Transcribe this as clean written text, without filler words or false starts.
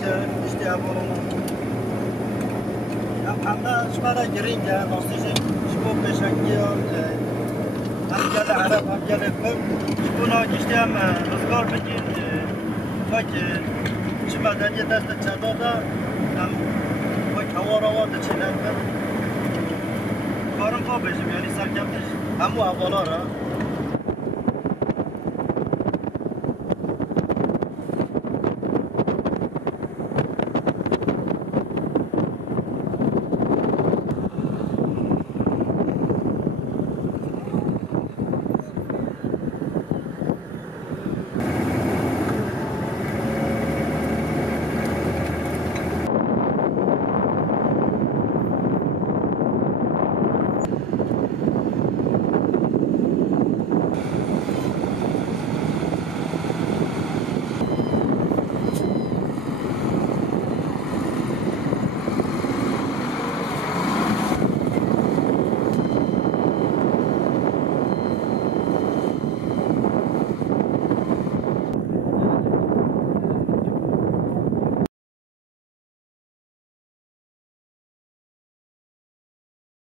که اشتی اولو همه شما گرین که ناستیش شما بشنگی هم گل عرب هم گل کم شما اشتی هم رزگار بگین تا که شما دنیا دست چداده هم باید هوا را وارد چیلن کارم خواه بشم یعنی سرکمتش همو اولا را